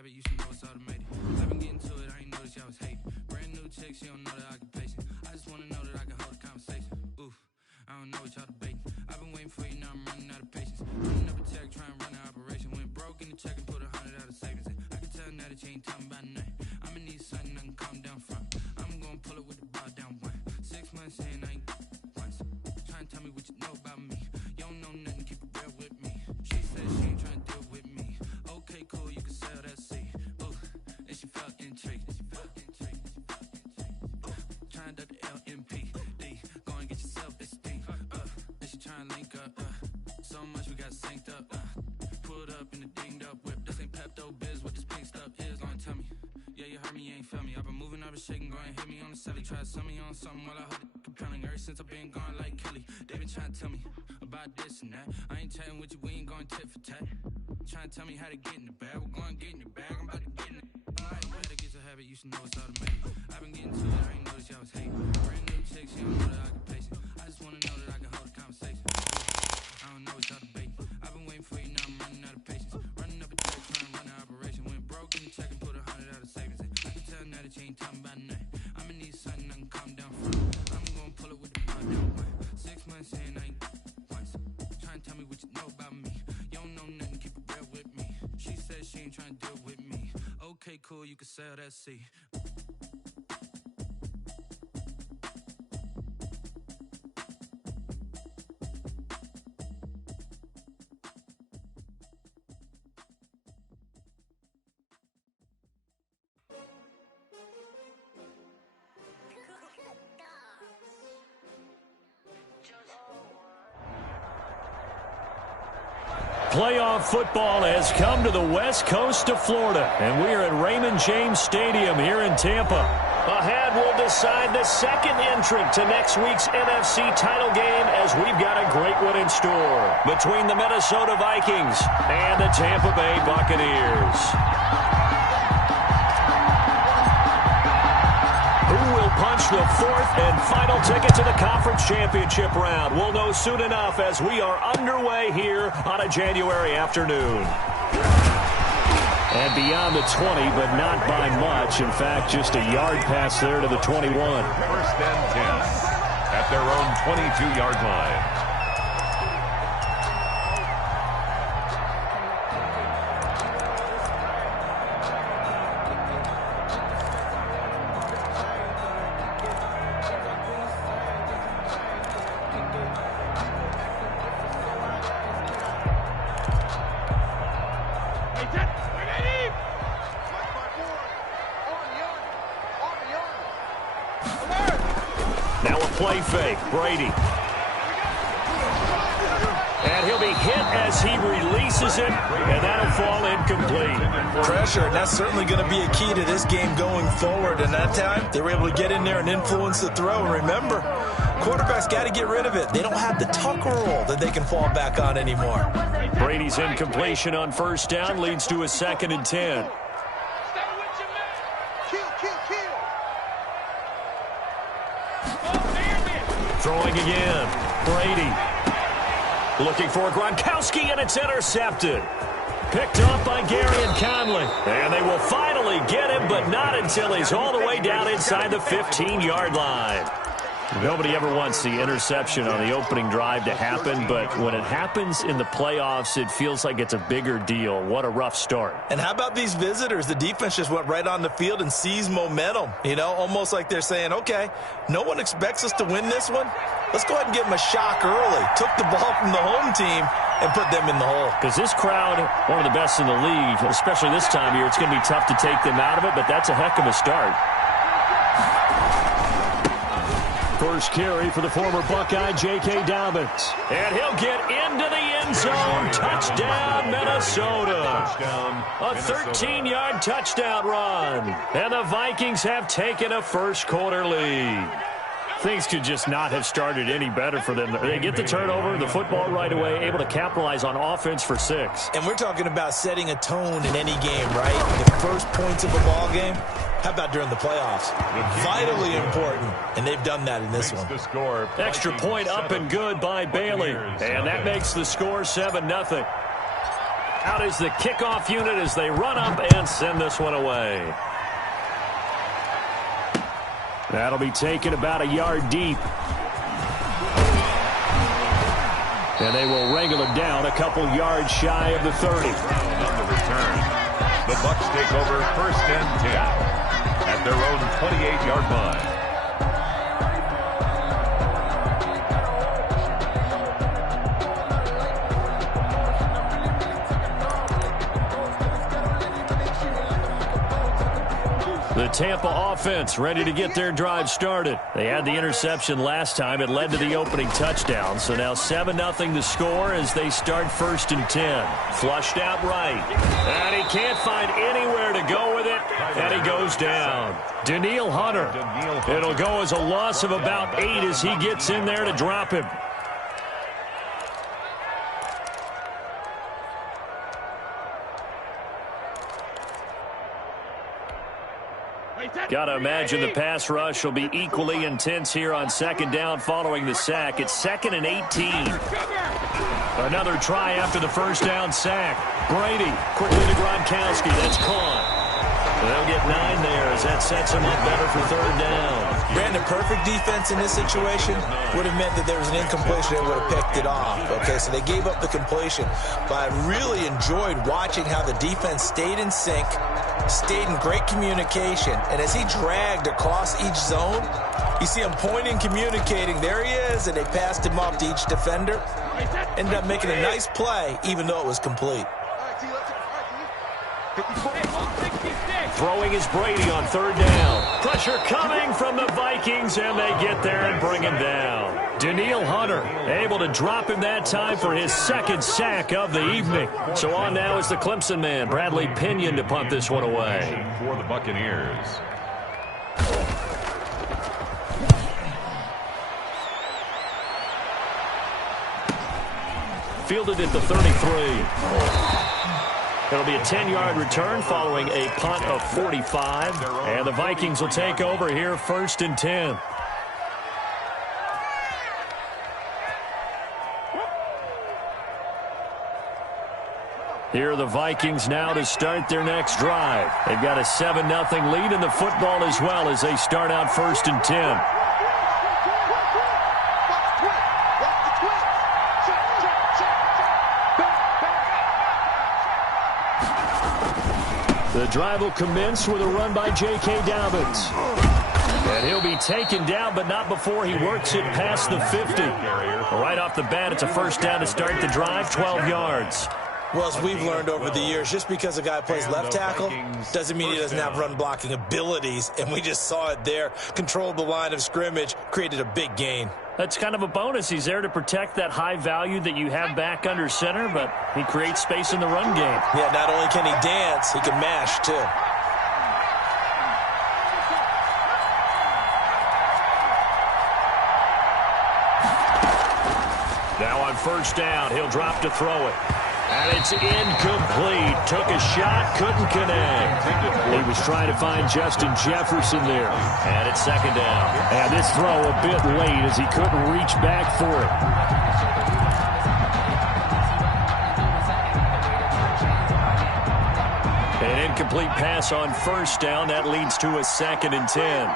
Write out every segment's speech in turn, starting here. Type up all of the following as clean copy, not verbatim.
habit, you should know it's automated. I've been getting to it, I ain't noticed y'all was hating. Brand new chick, she don't know the occupation. I just wanna know that I can hold a conversation. Oof, I don't know what y'all debating. I've been waiting for you, now I'm running out of patience. Running up a check, trying to run an operation. Went broke in the check and put 100 out of savings in. I can tell now that you ain't talking about nothing. I'ma need something I can calm down from. I'm gonna pull it with the bar down one. 6 months in, I ain't once. Trying to tell me what you know about me. You don't know nothing, keep it real with me. She said she ain't trying to deal with me. Okay, cool, you can sell that seed. Ooh, and she felt intrigued. Trying to duck the LMPD. Go and get your self-esteem. And she trying to link up. So much we got synced up. Pulled up in the dinged up whip. This ain't Pepto-Biz, what this pink stuff is. Gonna tell me. Yeah, you heard me, you ain't feel me. I've been moving, I've been shaking, go and hit me on the celly. Try to sell me on something while I hold it compelling. Ever since I've been gone like Kelly, they been trying to tell me about this and that. I ain't chatting with you, we ain't going tit for tat. Trying to tell me how to get in the bag. We're going to get in your bag, I'm about to get in it. I ain't better get your habit, you should know it's automated. I've been getting to it, I ain't noticed y'all was hating. Brand new chick, she don't know the occupation. I just wanna know that I can hold a conversation. I don't know what y'all debating. I've been waiting for you, now I'm running out of patience. Running up a check, trying to run an operation. Went broke in the check and put 100 out of savings in. I can tell now that you ain't talking about nothing. I'ma need something I can calm down from. I'm gonna pull it with the bar down one. 6 months in, I ain't once. Trying to tell me what you know about me. You don't know nothing, keep it real with me. She said she ain't trying to deal with me. Okay, cool, you can sell that seed. Playoff football has come to the west coast of Florida, and we are at Raymond James Stadium here in Tampa. Ahead, we'll decide the second entrant to next week's NFC title game, as we've got a great one in store between the Minnesota Vikings and the Tampa Bay Buccaneers. Who will punch the fourth and final ticket to the conference championship round? We'll know soon enough as we are underway here on a January afternoon. And beyond the 20, but not by much. In fact, just a yard pass there to the 21. First and 10 at their own 22-yard line. Play fake, Brady. And he'll be hit as he releases it, and that'll fall incomplete. Pressure, and that's certainly going to be a key to this game going forward. And that time, they were able to get in there and influence the throw. And remember, quarterbacks got to get rid of it. They don't have the tuck roll that they can fall back on anymore. Brady's incompletion on first down leads to a 2nd and 10. Throwing again. Brady. Looking for Gronkowski, and it's intercepted. Picked off by Gary and Conley. And they will finally get him, but not until he's all the way down inside the 15-yard line. Nobody ever wants the interception on the opening drive to happen, but when it happens in the playoffs, it feels like it's a bigger deal. What a rough start. And how about these visitors? The defense just went right on the field and seized momentum. You know, almost like they're saying, okay, no one expects us to win this one. Let's go ahead and give them a shock early. Took the ball from the home team and put them in the hole. Because this crowd, one of the best in the league, especially this time of year, it's going to be tough to take them out of it, but that's a heck of a start. First carry for the former Buckeye, J.K. Dobbins. And he'll get into the end zone. Touchdown, Minnesota. A 13-yard touchdown run. And the Vikings have taken a first-quarter lead. Things could just not have started any better for them. They get the turnover, the football right away, able to capitalize on offense for 6. And we're talking about setting a tone in any game, right? The first points of a ball game. How about during the playoffs? Vitally important, and they've done that in this one. Extra point up and good by Bailey, and that makes the score 7-0. Out is the kickoff unit as they run up and send this one away. That'll be taken about a yard deep. And they will wrangle it down a couple yards shy of the 30. On the return, the Bucs take over 1st and 10 at their own 28-yard line. The Tampa offense ready to get their drive started. They had the interception last time. It led to the opening touchdown. So now 7-0 the score as they start 1st and 10. Flushed out right. And he can't find anywhere to go with it. And he goes down. Danielle Hunter. It'll go as a loss of about 8 as he gets in there to drop him. Got to imagine the pass rush will be equally intense here on 2nd down following the sack. It's 2nd and 18. Another try after the 1st down sack. Brady quickly to Gronkowski. That's caught. They'll get 9 there as that sets them up better for 3rd down. Brandon, perfect defense in this situation would have meant that there was an incompletion. They would have picked it off. Okay, so they gave up the completion. But I really enjoyed watching how the defense stayed in sync, stayed in great communication, and as he dragged across each zone, you see him pointing, communicating. There he is, and they passed him off to each defender. Ended up making a nice play, even though it was complete. Throwing is Brady on 3rd down. Pressure coming from the Vikings, and they get there and bring him down. Danielle Hunter able to drop him that time for his 2nd sack of the evening. So on now is the Clemson man, Bradley Pinion, to punt this one away. For the Buccaneers. Fielded at the 33. It'll be a 10-yard return following a punt of 45. And the Vikings will take over here 1st and 10. Here are the Vikings now to start their next drive. They've got a 7-0 lead in the football as well as they start out 1st and 10. The drive will commence with a run by J.K. Dobbins. And he'll be taken down, but not before he works it past the 50. Right off the bat, it's a 1st down to start the drive, 12 yards. Well, as we've learned over the years, just because a guy plays left tackle doesn't mean he doesn't have run-blocking abilities, and we just saw it there. Controlled the line of scrimmage, created a big gain. That's kind of a bonus. He's there to protect that high value that you have back under center, but he creates space in the run game. Yeah, not only can he dance, he can mash, too. Now on 1st down, he'll drop to throw it. And it's incomplete. Took a shot, couldn't connect. He was trying to find Justin Jefferson there. And it's 2nd down. And this throw a bit late as he couldn't reach back for it. An incomplete pass on 1st down. That leads to a 2nd and 10.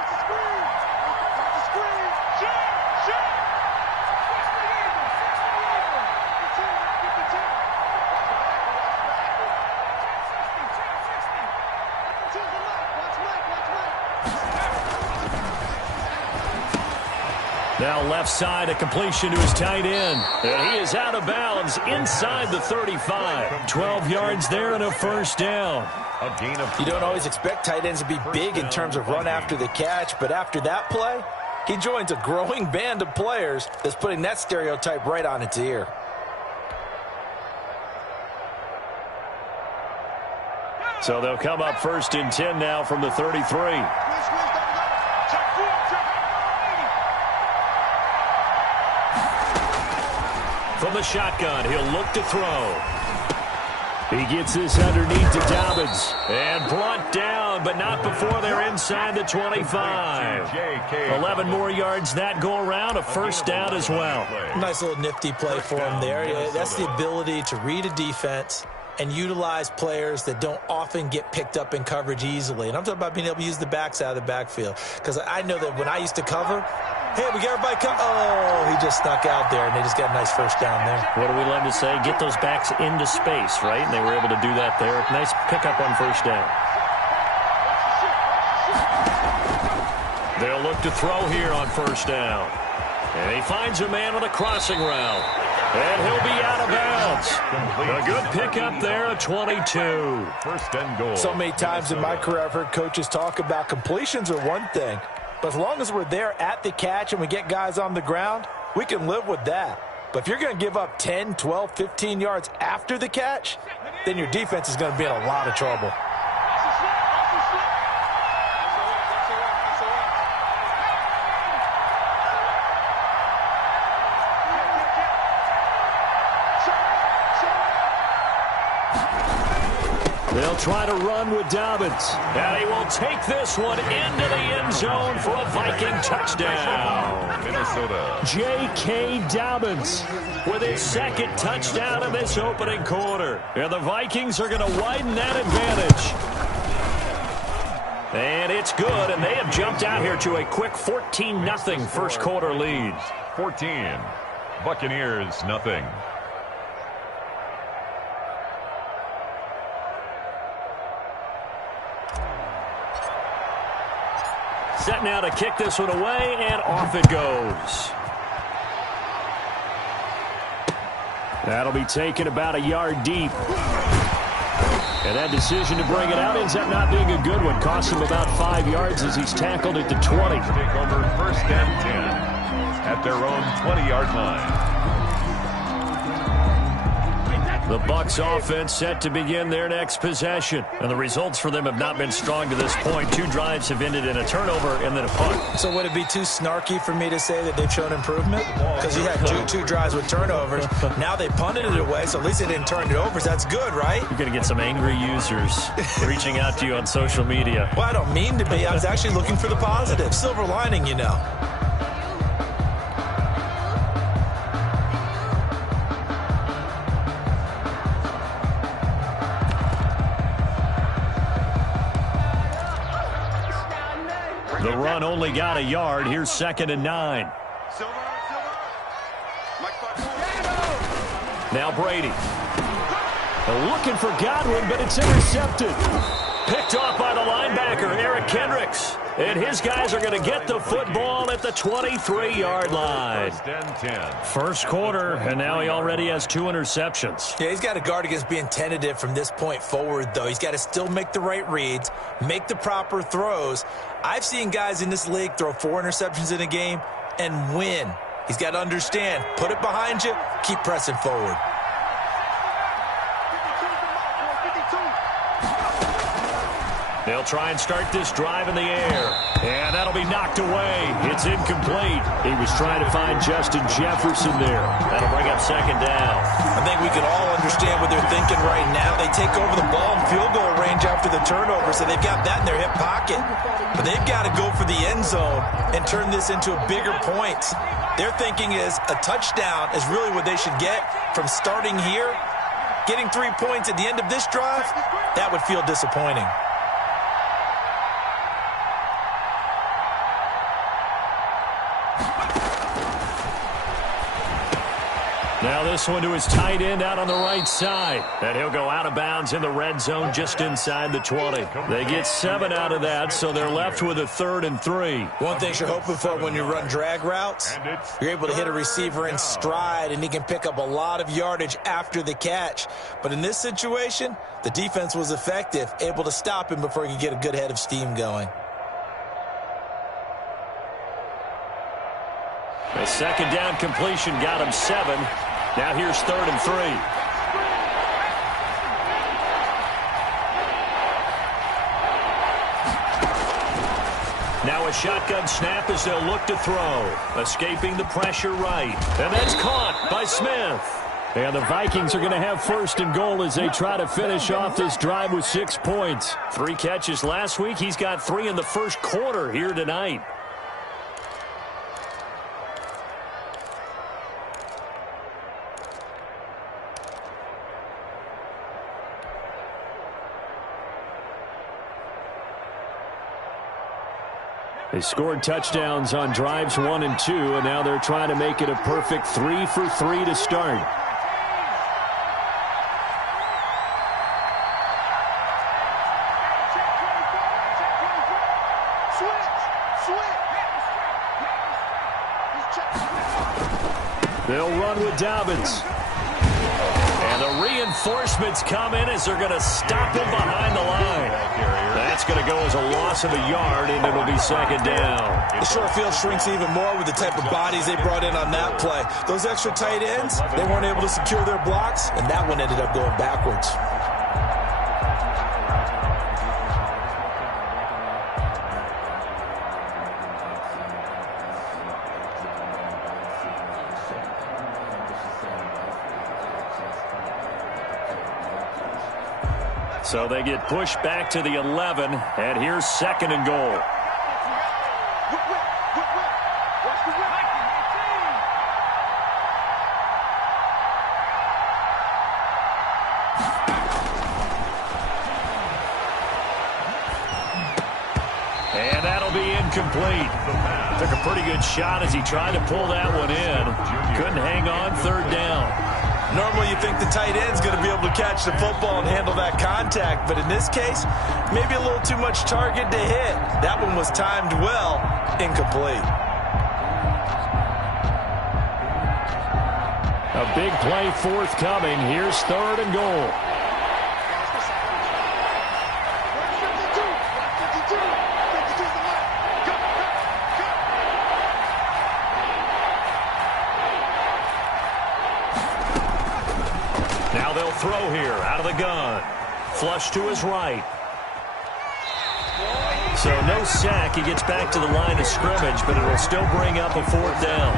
Now left side, a completion to his tight end. And he is out of bounds inside the 35. 12 yards there and a 1st down. You don't always expect tight ends to be big in terms of run after the catch, but after that play, he joins a growing band of players that's putting that stereotype right on its ear. So they'll come up 1st and 10 now from the 33. From the shotgun, he'll look to throw. He gets this underneath to Dobbins. And brought down, but not before they're inside the 25. 11 more yards that go around, a 1st down as well. Nice little nifty play for him there. That's the ability to read a defense and utilize players that don't often get picked up in coverage easily. And I'm talking about being able to use the backside of the backfield. Because I know that when I used to cover, hey, we got everybody come. Oh, he just snuck out there, and they just got a nice first down there. What do we love to say? Get those backs into space, right? And they were able to do that there. Nice pickup on first down. They'll look to throw here on first down. And he finds a man with a crossing route. And he'll be out of bounds. A good pickup there at 22. First and goal. So many times in my career I've heard coaches talk about completions are one thing. But as long as we're there at the catch and we get guys on the ground, we can live with that. But if you're going to give up 10, 12, 15 yards after the catch, then your defense is going to be in a lot of trouble. They'll try to run with Dobbins. And he will take this one into the end zone for a Viking touchdown. Minnesota. J.K. Dobbins with his second touchdown in this opening quarter. And the Vikings are going to widen that advantage. And it's good, and they have jumped out here to a quick 14-0 first quarter lead. 14. Buccaneers, nothing. Set now to kick this one away, and off it goes. That'll be taken about a yard deep. And that decision to bring it out ends up not being a good one. Cost him about 5 yards as he's tackled at the 20. Take over first and 10 at their own 20-yard line. The Bucs offense set to begin their next possession. And the results for them have not been strong to this point. 2 drives have ended in a turnover and then a punt. So would it be too snarky for me to say that they've shown improvement? Because you had two drives with turnovers. Now they punted it away, so at least they didn't turn it over. So that's good, right? You're going to get some angry users reaching out to you on social media. Well, I don't mean to be. I was actually looking for the positive. Silver lining, you know. The run only got a yard. Here's 2nd and 9. Now Brady. They're looking for Godwin, but it's intercepted. Picked off by the linebacker, Eric Kendricks. And his guys are going to get the football at the 23-yard line. First and 10. First quarter, and now he already has 2 interceptions. Yeah, he's got to guard against being tentative from this point forward, though. He's got to still make the right reads, make the proper throws. I've seen guys in this league throw 4 interceptions in a game and win. He's got to understand, put it behind you, keep pressing forward. They'll try and start this drive in the air. And that'll be knocked away. It's incomplete. He was trying to find Justin Jefferson there. That'll bring up 2nd down. I think we can all understand what they're thinking right now. They take over the ball in field goal range after the turnover, so they've got that in their hip pocket. But they've got to go for the end zone and turn this into a bigger point. Their thinking is a touchdown is really what they should get from starting here. Getting 3 points at the end of this drive, that would feel disappointing. Now this one to his tight end out on the right side. And he'll go out of bounds in the red zone just inside the 20. They get 7 out of that, so they're left with a 3rd and 3. One thing you're hoping for when you run drag routes, you're able to hit a receiver in stride, and he can pick up a lot of yardage after the catch. But in this situation, the defense was effective, able to stop him before he could get a good head of steam going. A 2nd down completion got him 7. Now here's 3rd and 3. Now a shotgun snap as they'll look to throw. Escaping the pressure right. And that's caught by Smith. And the Vikings are going to have 1st and goal as they try to finish off this drive with 6 points. 3 catches last week. He's got 3 in the first quarter here tonight. They scored touchdowns on drives 1 and 2, and now they're trying to make it a perfect 3 for 3 to start. They'll run with Dobbins. And the reinforcements come in as they're going to stop him behind the line. That's going to go as a loss of a yard, and it'll be second down. The short field shrinks even more with the type of bodies they brought in on that play. Those extra tight ends, they weren't able to secure their blocks, and that one ended up going backwards. So they get pushed back to the 11, and here's second and goal. And that'll be incomplete. Took a pretty good shot as he tried to pull that one in. Couldn't hang on, third down. Normally you think the tight end's going to be able to catch the football and handle that contact, but in this case, maybe a little too much target to hit. That one was timed well, incomplete. A big play forthcoming. Here's third and goal. Now they'll throw here out of the gun. Flush to his right. So no sack. He gets back to the line of scrimmage, but it will still bring up a fourth down.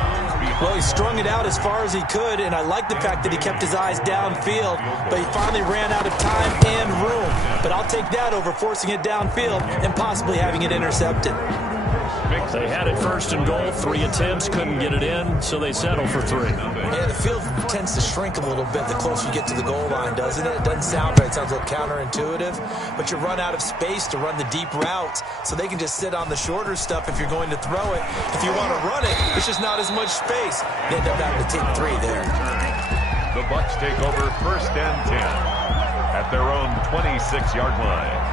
Well, he strung it out as far as he could, and I like the fact that he kept his eyes downfield, but he finally ran out of time and room. But I'll take that over forcing it downfield and possibly having it intercepted. They had it first and goal. 3 attempts, couldn't get it in, so they settle for 3. Yeah, the field tends to shrink a little bit the closer you get to the goal line, doesn't it? It doesn't sound right. It sounds a little counterintuitive, but you run out of space to run the deep routes, so they can just sit on the shorter stuff if you're going to throw it. If you want to run it, there's just not as much space. You end up having to take 3 there. The Bucs take over first and 10 at their own 26-yard line.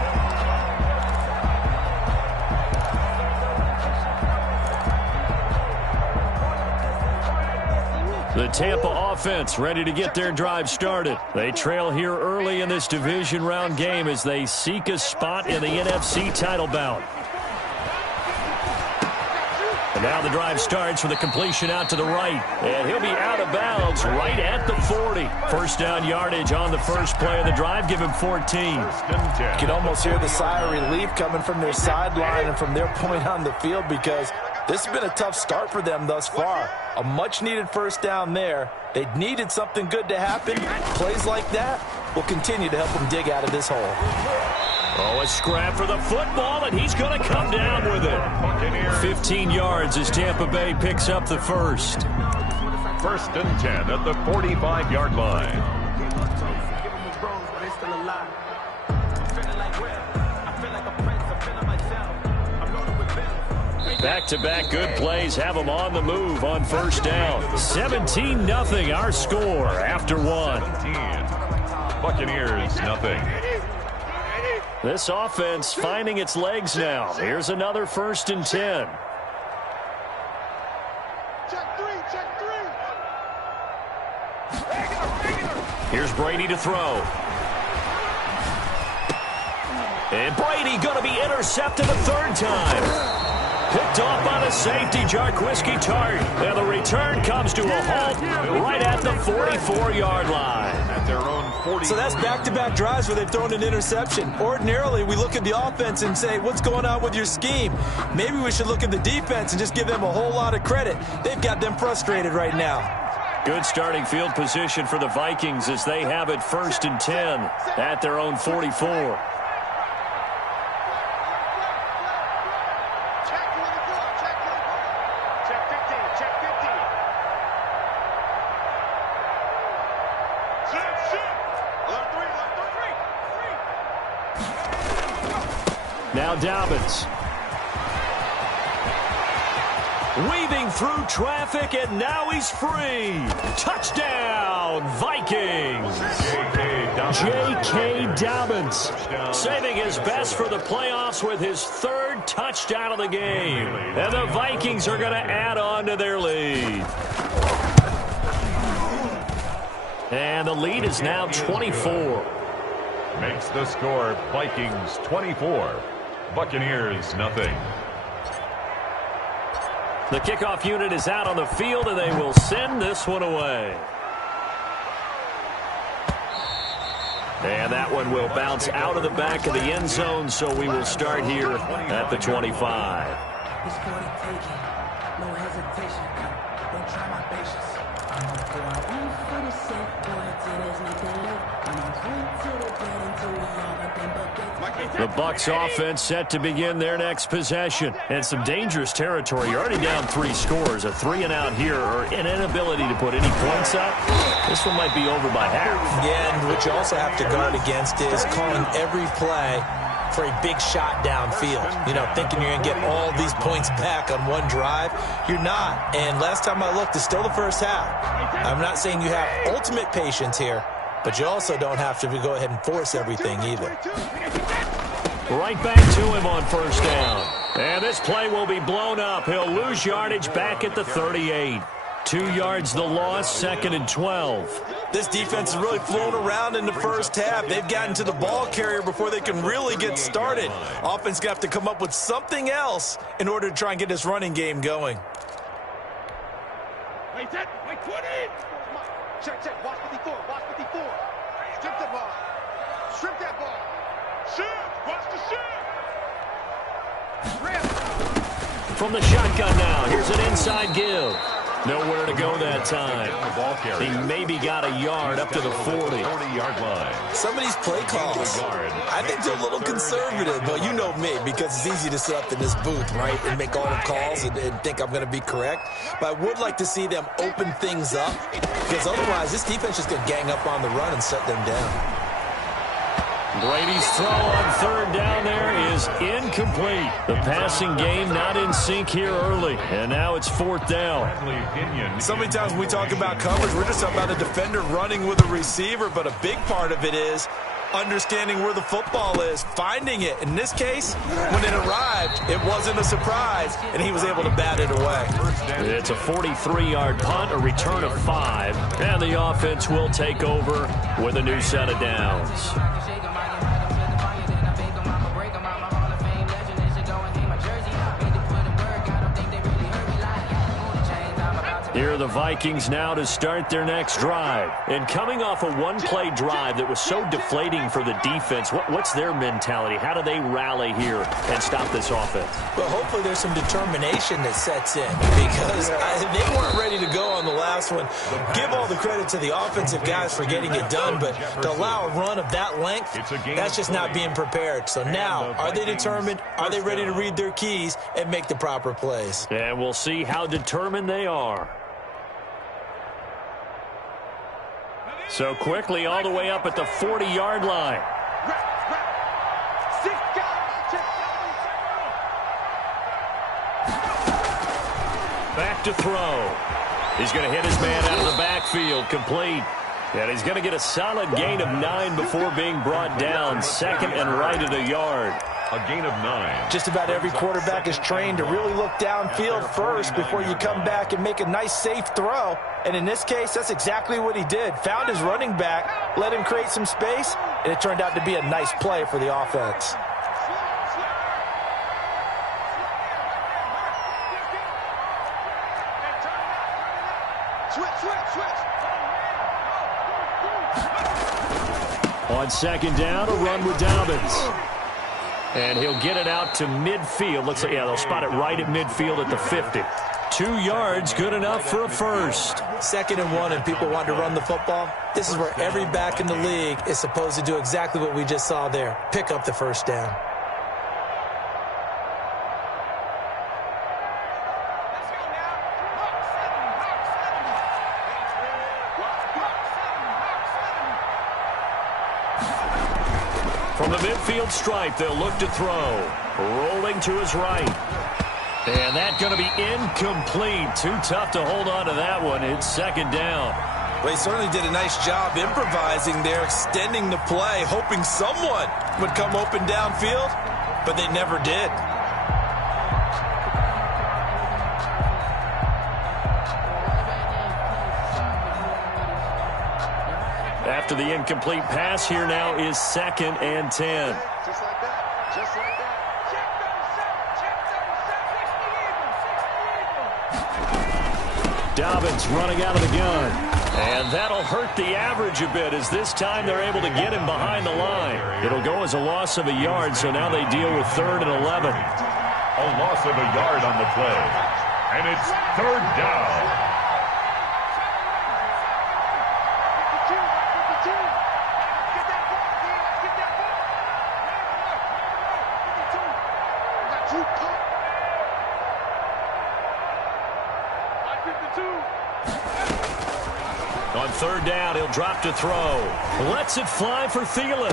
The Tampa offense ready to get their drive started. They trail here early in this division round game as they seek a spot in the NFC title bout. And now the drive starts with a completion out to the right. And he'll be out of bounds right at the 40. First down yardage on the first play of the drive. Give him 14. You can almost hear the sigh of relief coming from their sideline and from their point on the field, because this has been a tough start for them thus far. A much-needed first down there. They needed something good to happen. Plays like that will continue to help them dig out of this hole. Oh, a scrap for the football, and he's going to come down with it. 15 yards as Tampa Bay picks up the first. First and 10 at the 45-yard line. Back-to-back good plays have them on the move on first down. 17-0 our score after 1. 17. Buccaneers, nothing. This offense finding its legs now. Here's another first and 10. Here's Brady to throw. And Brady going to be intercepted a third time. Picked off by the safety, Jarquiski Tart. And the return comes to a halt right at the 44-yard line. At their own 40. So that's back-to-back drives where they've thrown an interception. Ordinarily, we look at the offense and say, what's going on with your scheme? Maybe we should look at the defense and just give them a whole lot of credit. They've got them frustrated right now. Good starting field position for the Vikings as they have it first and 10 at their own 44. Now Dobbins. Weaving through traffic, and now he's free. Touchdown, Vikings. J.K. Dobbins saving his best for the playoffs with his third touchdown of the game. And the Vikings are going to add on to their lead. And the lead is now 24. Makes the score Vikings 24, Buccaneers nothing. The kickoff unit is out on the field, and they will send this one away. And that one will bounce out of the back of the end zone, so we will start here at the 25. No hesitation. Don't try my patience. I'm a boy. I'm for the safe boy. Till there's nothing left. I'm a point to the bed until we all got them buckets. The Bucs offense set to begin their next possession. And some dangerous territory. You're already down 3 scores. A 3-and-out here, or an inability to put any points up. This one might be over by half. Yeah, and what you also have to guard against is calling every play for a big shot downfield. You know, thinking you're going to get all these points back on one drive. You're not. And last time I looked, it's still the first half. I'm not saying you have ultimate patience here, but you also don't have to go ahead and force everything either. Right back to him on first down. And this play will be blown up. He'll lose yardage back at the 38. 2 yards the loss, 2nd and 12. This defense is really flown around in the first half. They've gotten to the ball carrier before they can really get started. Offense going to have to come up with something else in order to try and get this running game going. Wait, 20. Check. Watch 54. Strip the ball. Strip that ball. Shoot. Watch the shoot. From the shotgun now, here's an inside give. Nowhere to go that time. He maybe got a yard up to the 40-yard line. Some of these play calls, I think they're a little conservative, but you know me, because it's easy to sit up in this booth, right, and make all the calls and think I'm going to be correct. But I would like to see them open things up, because otherwise this defense is going to gang up on the run and shut them down. Brady's throw on 3rd down there is incomplete. The passing game not in sync here early, and now it's 4th down. So many times when we talk about coverage, we're just talking about a defender running with a receiver, but a big part of it is understanding where the football is, finding it. In this case, when it arrived, it wasn't a surprise, and he was able to bat it away. It's a 43-yard punt, a return of 5, and the offense will take over with a new set of downs. Here are the Vikings now to start their next drive. And coming off a one-play drive that was so deflating for the defense, what's their mentality? How do they rally here and stop this offense? Well, hopefully there's some determination that sets in, because they weren't ready to go on the last one. Give all the credit to the offensive guys for getting it done, but to allow a run of that length, that's just not being prepared. So now, are they determined? Are they ready to read their keys and make the proper plays? And we'll see how determined they are. So quickly all the way up at the 40-yard line. Back to throw. He's going to hit his man out of the backfield, complete. And he's going to get a solid gain of 9 before being brought down. 2nd and right at a yard. A gain of 9. Just about every quarterback is trained to really look downfield first before you come back and make a nice, safe throw. And in this case, that's exactly what he did. Found his running back, let him create some space, and it turned out to be a nice play for the offense. On 2nd down, a run with Dobbins. And he'll get it out to midfield. Looks like, yeah, they'll spot it right at midfield at the 50. 2 yards, good enough for a first. 2nd and 1, and people want to run the football. This is where every back in the league is supposed to do exactly what we just saw there. Pick up the first down. From the midfield stripe, they'll look to throw. Rolling to his right. And that's going to be incomplete. Too tough to hold on to that one. It's second down. Well, he certainly did a nice job improvising there, extending the play, hoping someone would come open downfield, but they never did. After the incomplete pass, here now is 2nd and 10. Just like that. Just like that. Dobbins running out of the gun. And that'll hurt the average a bit as this time they're able to get him behind the line. It'll go as a loss of a yard, so now they deal with 3rd and 11. A loss of a yard on the play. And it's 3rd down. On 3rd down, he'll drop to throw. Lets it fly for Thielen.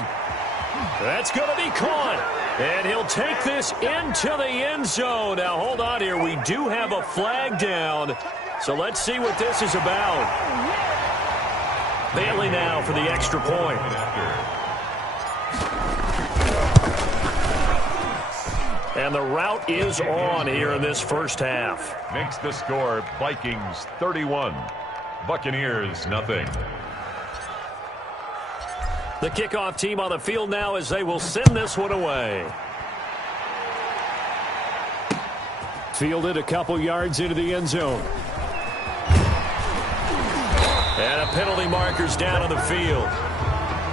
That's going to be caught. And he'll take this into the end zone. Now, hold on here. We do have a flag down. So let's see what this is about. Bailey now for the extra point. And the route is on here in this first half. Makes the score Vikings 31. Buccaneers nothing. The kickoff team on the field now as they will send this one away. Fielded a couple yards into the end zone. And a penalty marker's down on the field.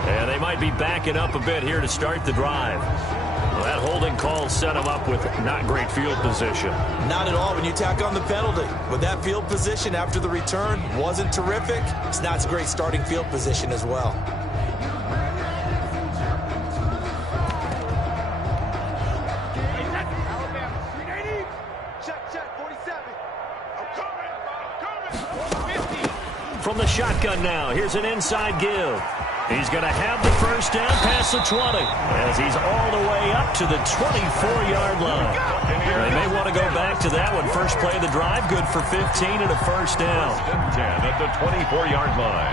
And they might be backing up a bit here to start the drive. Well, that holding call set him up with not great field position. Not at all when you tack on the penalty. With that field position after the return wasn't terrific, it's not a great starting field position as well. From the shotgun now, here's an inside give. He's going to have the first down past the 20 as he's all the way up to the 24-yard line. They may want to go back to that one. First play of the drive, good for 15 and a first down. 10 at the 24-yard line.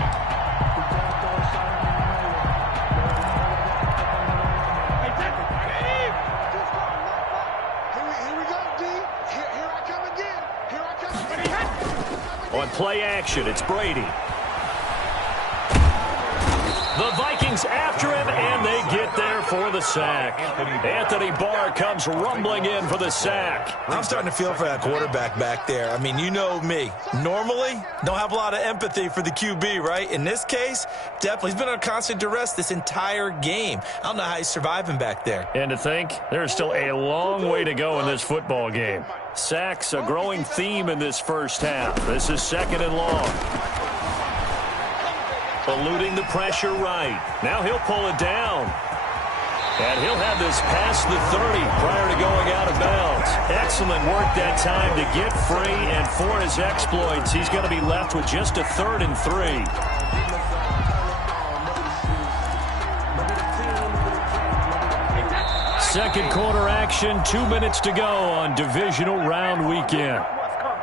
Here we go, D. Here I come again. Here I come. On play action, it's Brady. The Vikings after him, and they get there for the sack. Anthony Barr comes rumbling in for the sack. I'm starting to feel for that quarterback back there. I mean, you know me. Normally, don't have a lot of empathy for the QB, right? In this case, definitely. He's been on constant duress this entire game. I don't know how he's surviving back there. And to think, there's still a long way to go in this football game. Sacks, a growing theme in this first half. This is 2nd and long. Eluding the pressure right. Now he'll pull it down. And he'll have this past the 30 prior to going out of bounds. Excellent work that time to get free, and for his exploits, he's going to be left with just a 3rd and 3. Second quarter action, 2 minutes to go on divisional round weekend.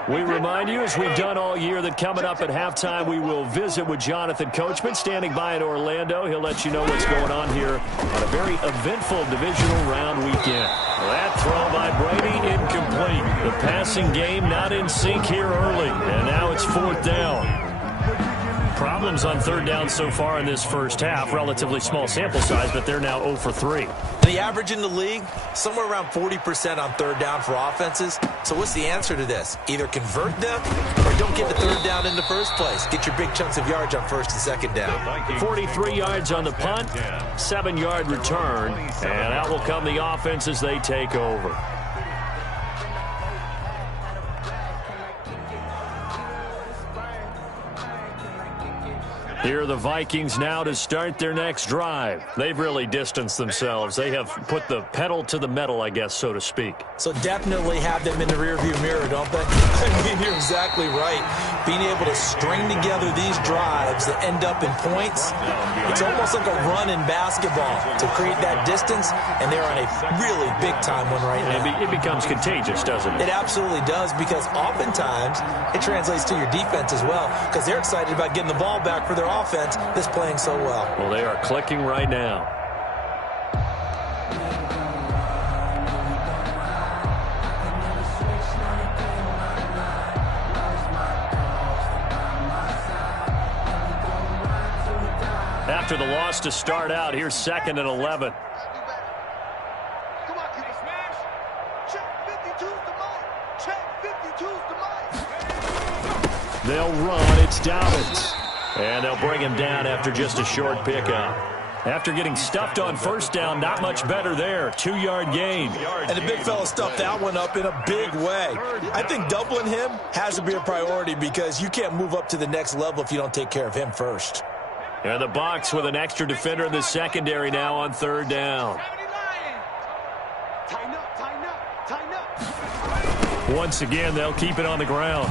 We remind you, as we've done all year, that coming up at halftime, we will visit with Jonathan Coachman, standing by in Orlando. He'll let you know what's going on here on a very eventful divisional round weekend. That throw by Brady, incomplete. The passing game not in sync here early, and now it's 4th down. Problems on 3rd down so far in this first half. Relatively small sample size, but they're now 0 for 3. The average in the league, somewhere around 40% on 3rd down for offenses. So what's the answer to this? Either convert them or don't get the 3rd down in the first place. Get your big chunks of yards on 1st and 2nd down. 43 yards on the punt, 7-yard return, and out will come the offense as they take over. Here are the Vikings now to start their next drive. They've really distanced themselves. They have put the pedal to the metal, I guess, so to speak. So definitely have them in the rearview mirror, don't they? I mean, you're exactly right. Being able to string together these drives that end up in points, it's almost like a run in basketball to create that distance, and they're on a really big-time one right now. It becomes contagious, doesn't it? It absolutely does, because oftentimes it translates to your defense as well, because they're excited about getting the ball back for their offense that's playing so well. Well, they are clicking right now. After the loss to start out, here's 2nd and 11. Come on, keep it smash. Check 52's the mic. Check 52's the mic. They'll run. It's Dobbins. And they'll bring him down after just a short pickup. After getting stuffed on first down, not much better there. 2-yard gain. And the big fella stuffed that one up in a big way. I think doubling him has to be a priority, because you can't move up to the next level if you don't take care of him first. And the Bucs with an extra defender in the secondary now on 3rd down. Tighten up, tighten up, tighten up. Once again, they'll keep it on the ground.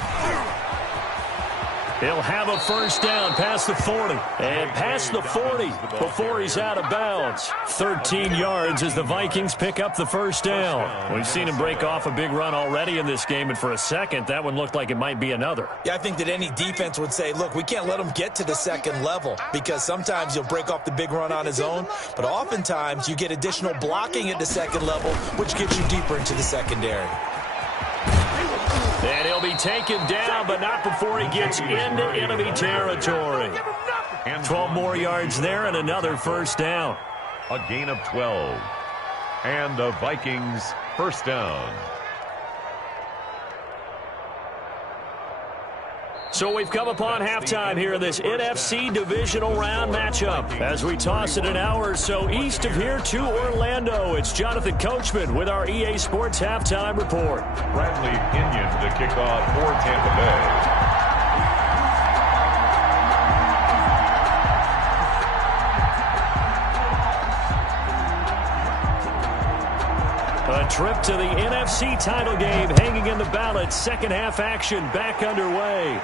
He'll have a first down past the 40. And past the 40 before he's out of bounds. 13 yards as the Vikings pick up the first down. We've seen him break off a big run already in this game, and for a second, that one looked like it might be another. Yeah, I think that any defense would say, look, we can't let him get to the second level, because sometimes he'll break off the big run on his own, but oftentimes you get additional blocking at the second level, which gets you deeper into the secondary. And he'll be taken down, but not before he gets into enemy territory. 12 more yards there and another first down. A gain of 12. And the Vikings first down. So we've come upon halftime here in this NFC divisional round matchup. As we toss it an hour or so east of here to Orlando, it's Jonathan Coachman with our EA Sports Halftime Report. Bradley Pinion to kick off for Tampa Bay. A trip to the NFC title game hanging in the balance. Second half action back underway.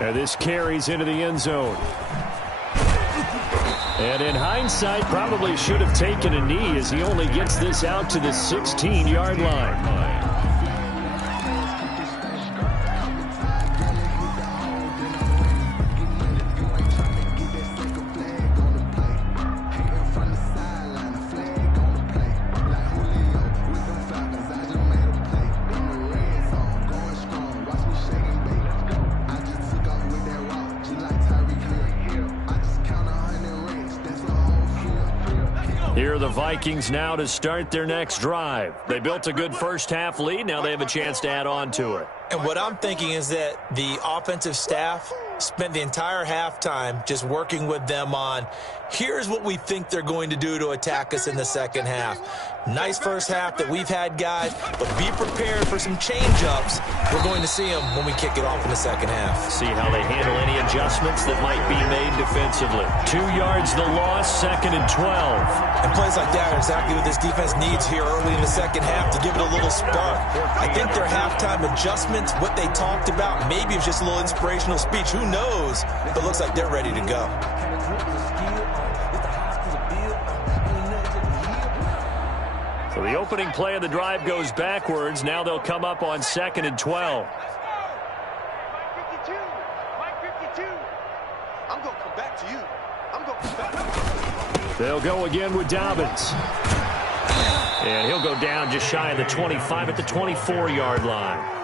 And this carries into the end zone. And in hindsight, probably should have taken a knee, as he only gets this out to the 16-yard line. Here are the Vikings now to start their next drive. They built a good first half lead. Now they have a chance to add on to it. And what I'm thinking is that the offensive staff spent the entire halftime just working with them on, here's what we think they're going to do to attack us in the second half. Nice first half that we've had, guys, but be prepared for some change-ups. We're going to see them when we kick it off in the second half. See how they handle any adjustments that might be made defensively. 2 yards the loss, 2nd and 12. And plays like that are exactly what this defense needs here early in the second half to give it a little spark. I think their halftime adjustments, what they talked about, maybe it was just a little inspirational speech. Who knows? But it looks like they're ready to go. So the opening play of the drive goes backwards. Now they'll come up on 2nd and 12. Mike 52. I'm going to come back to you. I'm going to come back. They'll go again with Dobbins. And he'll go down just shy of the 25 at the 24-yard line.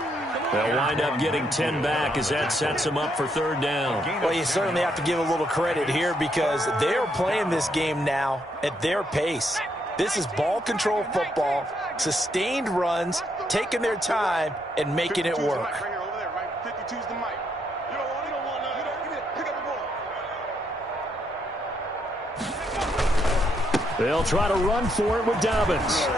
They'll wind up getting 10 back as that sets them up for 3rd down. Well, you certainly have to give a little credit here, because they're playing this game now at their pace. This is ball control football, sustained runs, taking their time, and making it work. They'll try to run for it with Dobbins.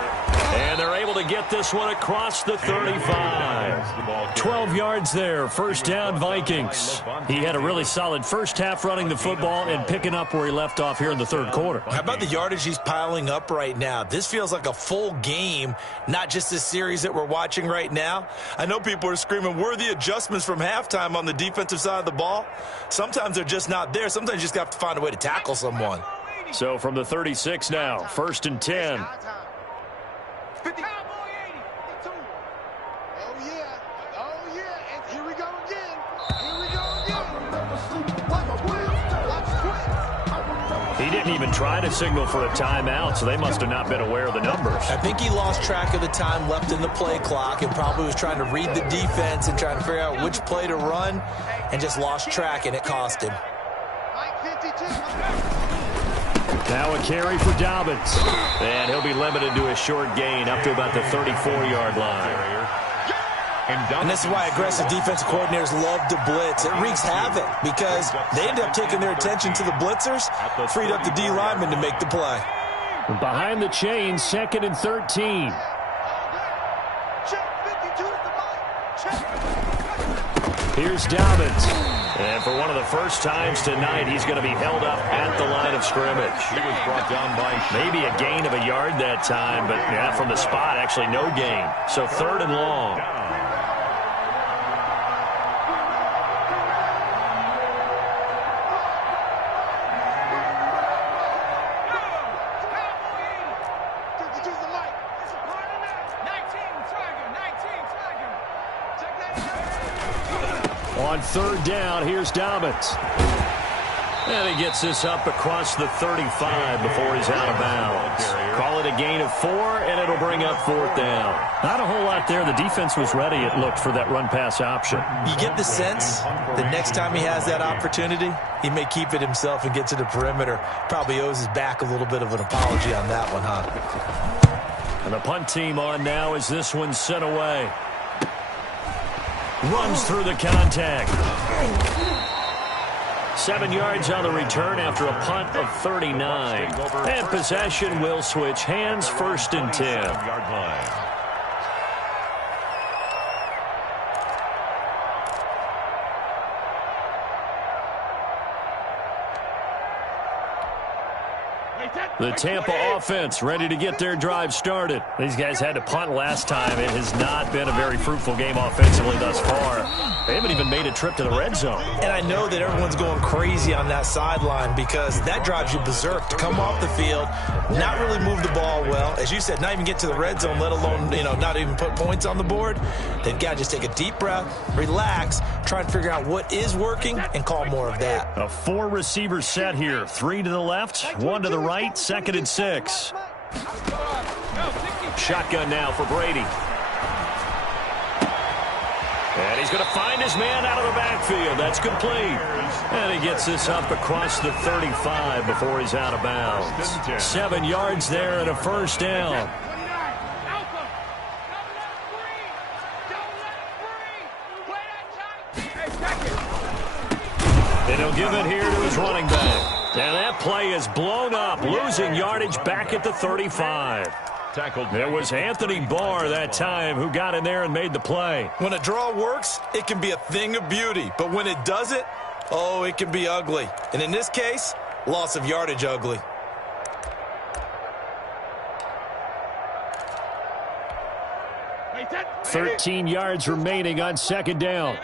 And they're able to get this one across the 35. 12 yards there, first down Vikings. He had a really solid first half running the football and picking up where he left off here in the third quarter. How about the yardage he's piling up right now? This feels like a full game, not just this series that we're watching right now. I know people are screaming, where are the adjustments from halftime on the defensive side of the ball? Sometimes they're just not there. Sometimes you just have to find a way to tackle someone. So from the 36 now, first and 10. He didn't even try to signal for a timeout, so they must have not been aware of the numbers. I think he lost track of the time left in the play clock and probably was trying to read the defense and trying to figure out which play to run and just lost track, and it cost him. Now a carry for Dobbins. And he'll be limited to a short gain up to about the 34-yard line. And this is why aggressive defensive coordinators love to blitz. It wreaks havoc because they end up taking their attention to the blitzers, freed up the D lineman to make the play. Behind the chains, second and 13. Here's Dobbins. And for one of the first times tonight, he's going to be held up at the line of scrimmage. He was brought down by maybe a gain of a yard that time, but yeah, from the spot, actually no gain. So third and long. On third down, here's Dobbins. And he gets this up across the 35 before he's out of bounds. Call it a gain of 4, and it'll bring up fourth down. Not a whole lot there. The defense was ready, it looked, for that run-pass option. You get the sense that next time he has that opportunity, he may keep it himself and get to the perimeter. Probably owes his back a little bit of an apology on that one, huh? And the punt team on now as this one's sent away. Runs through the contact. 7 yards on the return after a punt of 39. And possession will switch hands, first and 10. The Tampa offense ready to get their drive started. These guys had to punt last time. It has not been a very fruitful game offensively thus far. They haven't even made a trip to the red zone. And I know that everyone's going crazy on that sideline because that drives you berserk to come off the field, not really move the ball well. As you said, not even get to the red zone, let alone, not even put points on the board. They've got to just take a deep breath, relax, try and figure out what is working and call more of that. A 4-receiver set here. 3 to the left, 1 to the right, second and 6. Shotgun now for Brady. And he's going to find his man out of the backfield. That's complete. And he gets this up across the 35 before he's out of bounds. 7 yards there and a first down. And he'll give it here to his running back. And that play is blown up, losing yardage back at the 35. It was Anthony Barr that time who got in there and made the play. When a draw works, it can be a thing of beauty. But when it doesn't, oh, it can be ugly. And in this case, loss of yardage ugly. That 13 yards remaining on second down.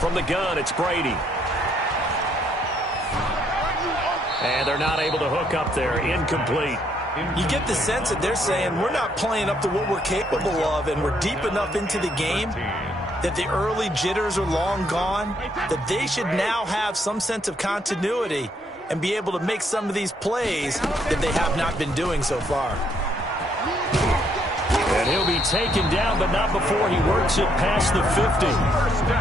From the gun, it's Brady. And they're not able to hook up there. Incomplete. You get the sense that they're saying we're not playing up to what we're capable of, and we're deep enough into the game that the early jitters are long gone, that they should now have some sense of continuity and be able to make some of these plays that they have not been doing so far. And he'll be taken down, but not before he works it past the 50.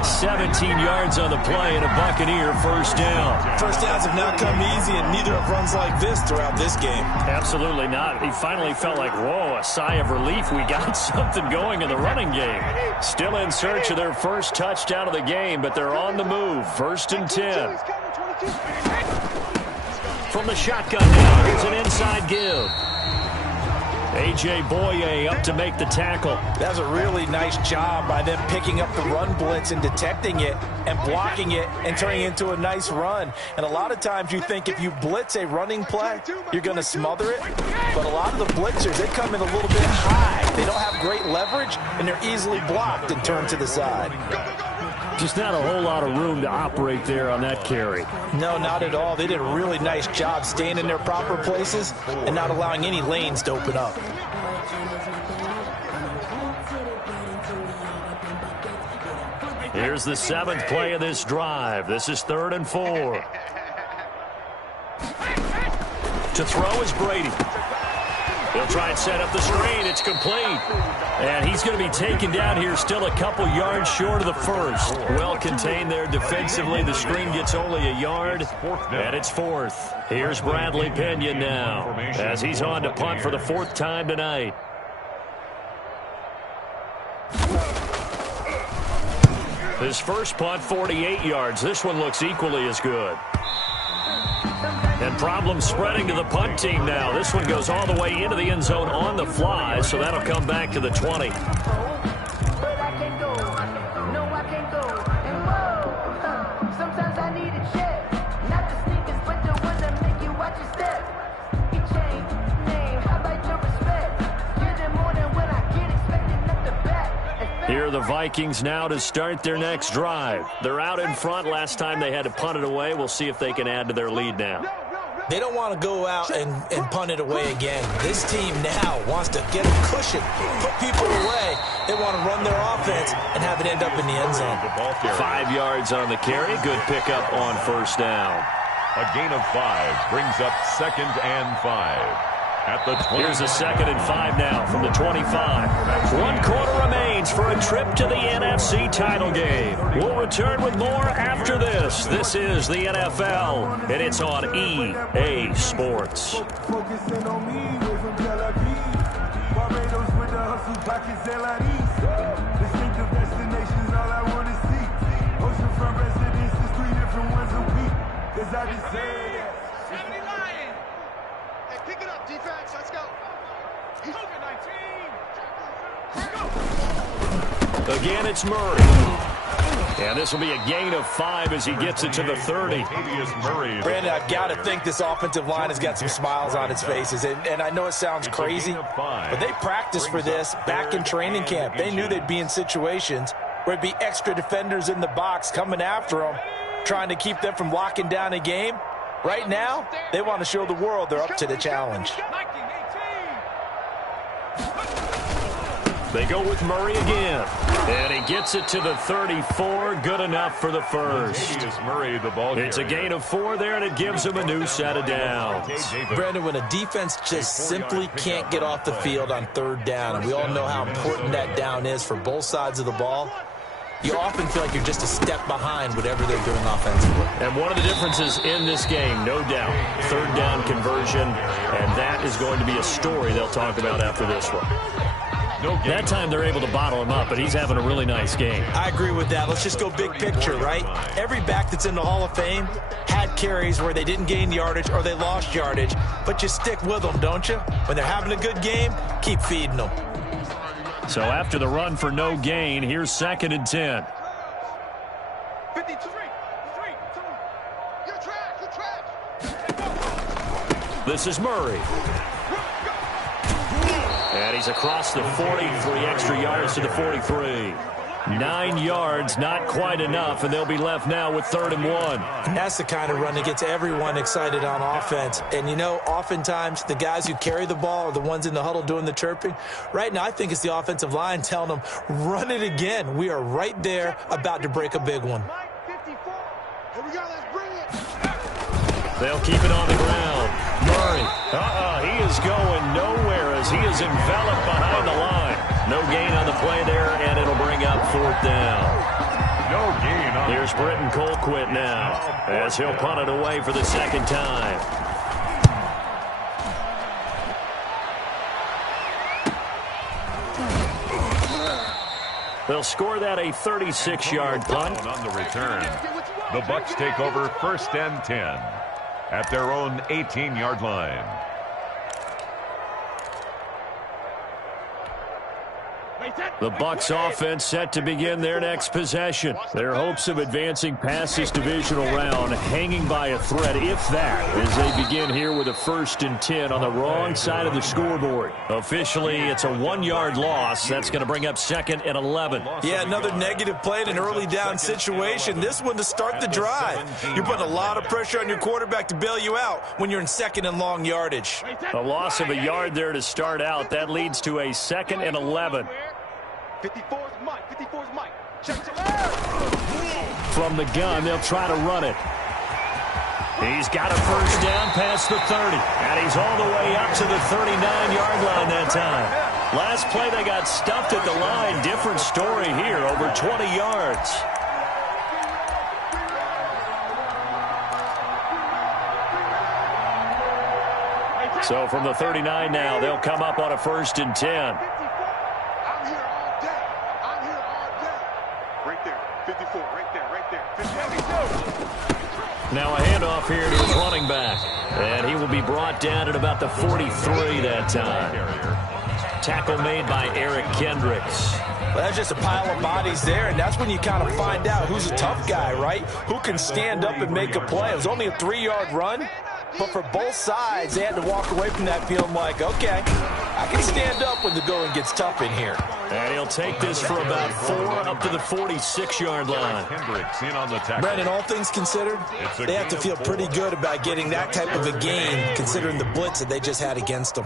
17 yards on the play and a Buccaneer first down. First downs have not come easy, and neither have runs like this throughout this game. Absolutely not. He finally felt like, whoa, a sigh of relief. We got something going in the running game. Still in search of their first touchdown of the game, but they're on the move. First and 10. From the shotgun now, here's an inside give. A.J. Boye up to make the tackle. That's a really nice job by them picking up the run blitz and detecting it and blocking it and turning it into a nice run. And a lot of times you think if you blitz a running play, you're going to smother it. But a lot of the blitzers, they come in a little bit high. They don't have great leverage, and they're easily blocked and turned to the side. Just not a whole lot of room to operate there on that carry. No, not at all. They did a really nice job staying in their proper places and not allowing any lanes to open up. Here's the 7th play of this drive. This is 3rd and 4. To throw is Brady. He'll try and set up the screen. It's complete. And he's going to be taken down here, still a couple yards short of the first. Well contained there defensively. The screen gets only a yard, and it's 4th. Here's Bradley Pinion now, as he's on to punt for the 4th time tonight. His first punt, 48 yards. This one looks equally as good. And problems spreading to the punt team now. This one goes all the way into the end zone on the fly, so that'll come back to the 20. Here are the Vikings now to start their next drive. They're out in front. Last time they had to punt it away. We'll see if they can add to their lead now. They don't want to go out and punt it away again. This team now wants to get a cushion, put people away. They want to run their offense and have it end up in the end zone. 5 yards on the carry. Good pickup on first down. A gain of 5 brings up 2nd and 5. At the 20. Here's a 2nd and 5 now from the 25. 1 quarter remains for a trip to the NFC title game. We'll return with more after this. This is the NFL, and it's on EA Sports. Focusing on me, way from Tel Aviv. Barbados with the hustle pockets, LIDs. Distinctive destinations, all I want to see. Oceanfront residences, 3 different ones a week. Cause I just say that. 70 Lions. Hey, pick it up, defense. Let's go. He's over 19. Again, it's Murray. And this will be a gain of 5 as he gets it to the 30. Brandon, I've got to think this offensive line has got some smiles on its faces. And I know it sounds crazy, but they practiced for this back in training camp. They knew they'd be in situations where it'd be extra defenders in the box coming after them, trying to keep them from locking down a game. Right now, they want to show the world they're up to the challenge. They go with Murray again. And he gets it to the 34. Good enough for the first. It's a gain of 4 there, and it gives him a new set of downs. Brandon, when a defense just simply can't get off the field on 3rd down, and we all know how important that down is for both sides of the ball, you often feel like you're just a step behind whatever they're doing offensively. And one of the differences in this game, no doubt, 3rd down conversion, and that is going to be a story they'll talk about after this one. That time they're able to bottle him up, but he's having a really nice game. I agree with that. Let's just go big picture, right? Every back that's in the Hall of Fame had carries where they didn't gain yardage or they lost yardage, but you stick with them, don't you? When they're having a good game, keep feeding them. So after the run for no gain, here's 2nd and 10. 53. You're trapped. This is Murray. And he's across the 40, 3 extra yards to the 43. 9 yards, not quite enough, and they'll be left now with 3rd and 1. And that's the kind of run that gets everyone excited on offense. And, you know, oftentimes the guys who carry the ball are the ones in the huddle doing the chirping. Right now, I think it's the offensive line telling them, run it again. We are right there about to break a big one. 54. Here we go. Let's bring it. They'll keep it on the ground. Murray, he is going nowhere as he is enveloped behind the line. No gain on the play there, and it'll bring up 4th down. No gain on. Here's Britton Colquitt now as he'll punt it away for the 2nd time. They'll score that a 36-yard punt. On the return. The Bucs take over 1st and 10 at their own 18-yard line. The Bucs offense set to begin their next possession. Their hopes of advancing past this divisional round hanging by a thread, if that, as they begin here with a 1st and 10 on the wrong side of the scoreboard. Officially, it's a 1-yard loss. That's going to bring up 2nd and 11. Yeah, another negative play in an early down situation. This one to start the drive. You're putting a lot of pressure on your quarterback to bail you out when you're in 2nd and long yardage. A loss of a yard there to start out. That leads to a 2nd and 11. 54's Mike. 54's Mike. Check it. From the gun, they'll try to run it. He's got a 1st down past the 30, and he's all the way up to the 39-yard line that time. Last play, they got stuffed at the line. Different story here, over 20 yards. So from the 39 now, they'll come up on a 1st and 10. Now a handoff here to his running back. And he will be brought down at about the 43 that time. Tackle made by Eric Kendricks. Well, that's just a pile of bodies there, and that's when you kind of find out who's a tough guy, right? Who can stand up and make a play. It was only a 3-yard run, but for both sides, they had to walk away from that feeling like, okay, I can stand up when the going gets tough in here. And he'll take this for about 4 up to the 46-yard line. Brandon, all things considered, they have to feel pretty good about getting that type of a gain, considering the blitz that they just had against them.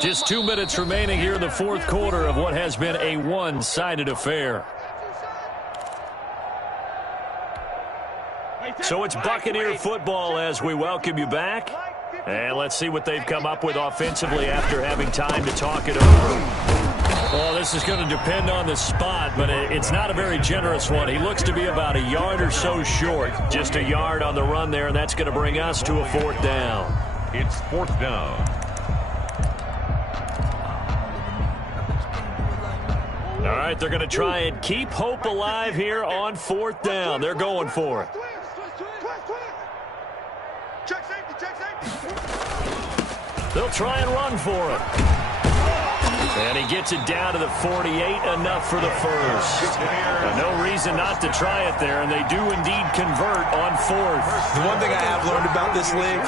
Just 2 minutes remaining here in the 4th quarter of what has been a one-sided affair. So it's Buccaneer football as we welcome you back. And let's see what they've come up with offensively after having time to talk it over. Well, this is going to depend on the spot, but it's not a very generous one. He looks to be about a yard or so short. Just a yard on the run there, and that's going to bring us to a 4th down. It's 4th down. All right, they're going to try and keep hope alive here on 4th down. They're going for it. They'll try and run for it. And he gets it down to the 48, enough for the 1st. No reason not to try it there, and they do indeed convert on 4th. The one thing I have learned about this league,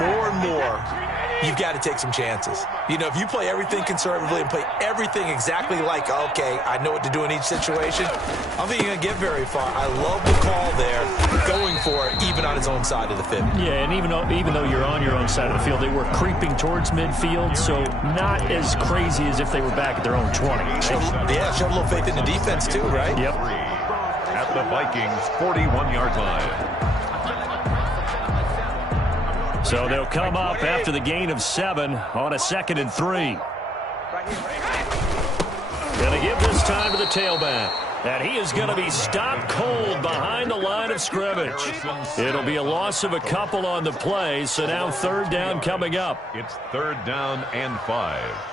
more and more, you've got to take some chances. You know, if you play everything conservatively and play everything exactly like, okay, I know what to do in each situation, I don't think you're going to get very far. I love the call there, going for it, even on his own side of the field. Yeah, and even though you're on your own side of the field, they were creeping towards midfield, so not as crazy as if they were back at their own 20. Yeah, showed a little faith in the defense too, right? Yep. At the Vikings' 41-yard line. So they'll come up after the gain of 7 on a 2nd and 3. Going to give this time to the tailback. And he is going to be stopped cold behind the line of scrimmage. It'll be a loss of a couple on the play, so now 3rd down coming up. It's 3rd down and 5.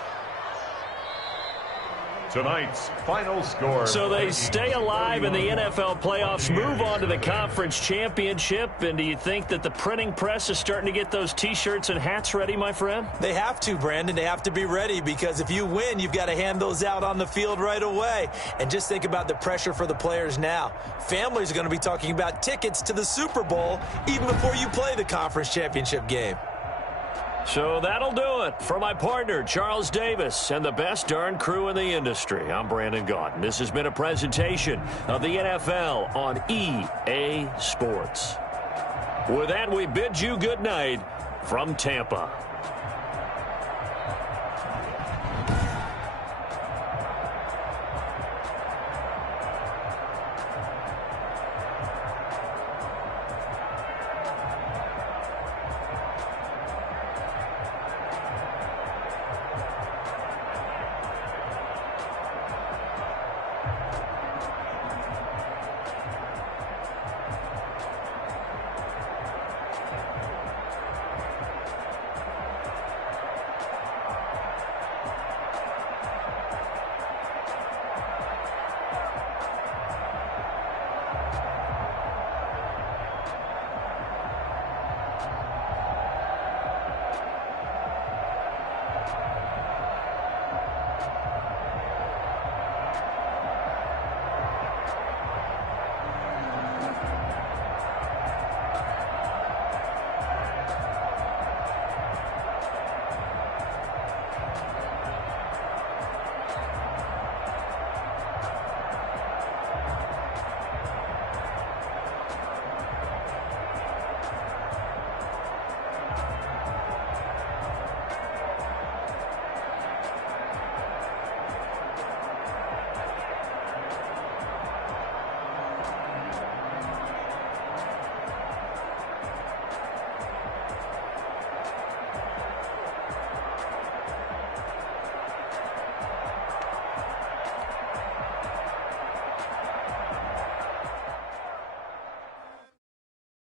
Tonight's final score. So they stay alive in the NFL playoffs, move on to the conference championship. And do you think that the printing press is starting to get those T-shirts and hats ready, my friend? They have to, Brandon. They have to be ready because if you win, you've got to hand those out on the field right away. And just think about the pressure for the players now. Families are going to be talking about tickets to the Super Bowl even before you play the conference championship game. So that'll do it. For my partner, Charles Davis, and the best darn crew in the industry, I'm Brandon Gaudin. This has been a presentation of the NFL on EA Sports. With that, we bid you good night from Tampa.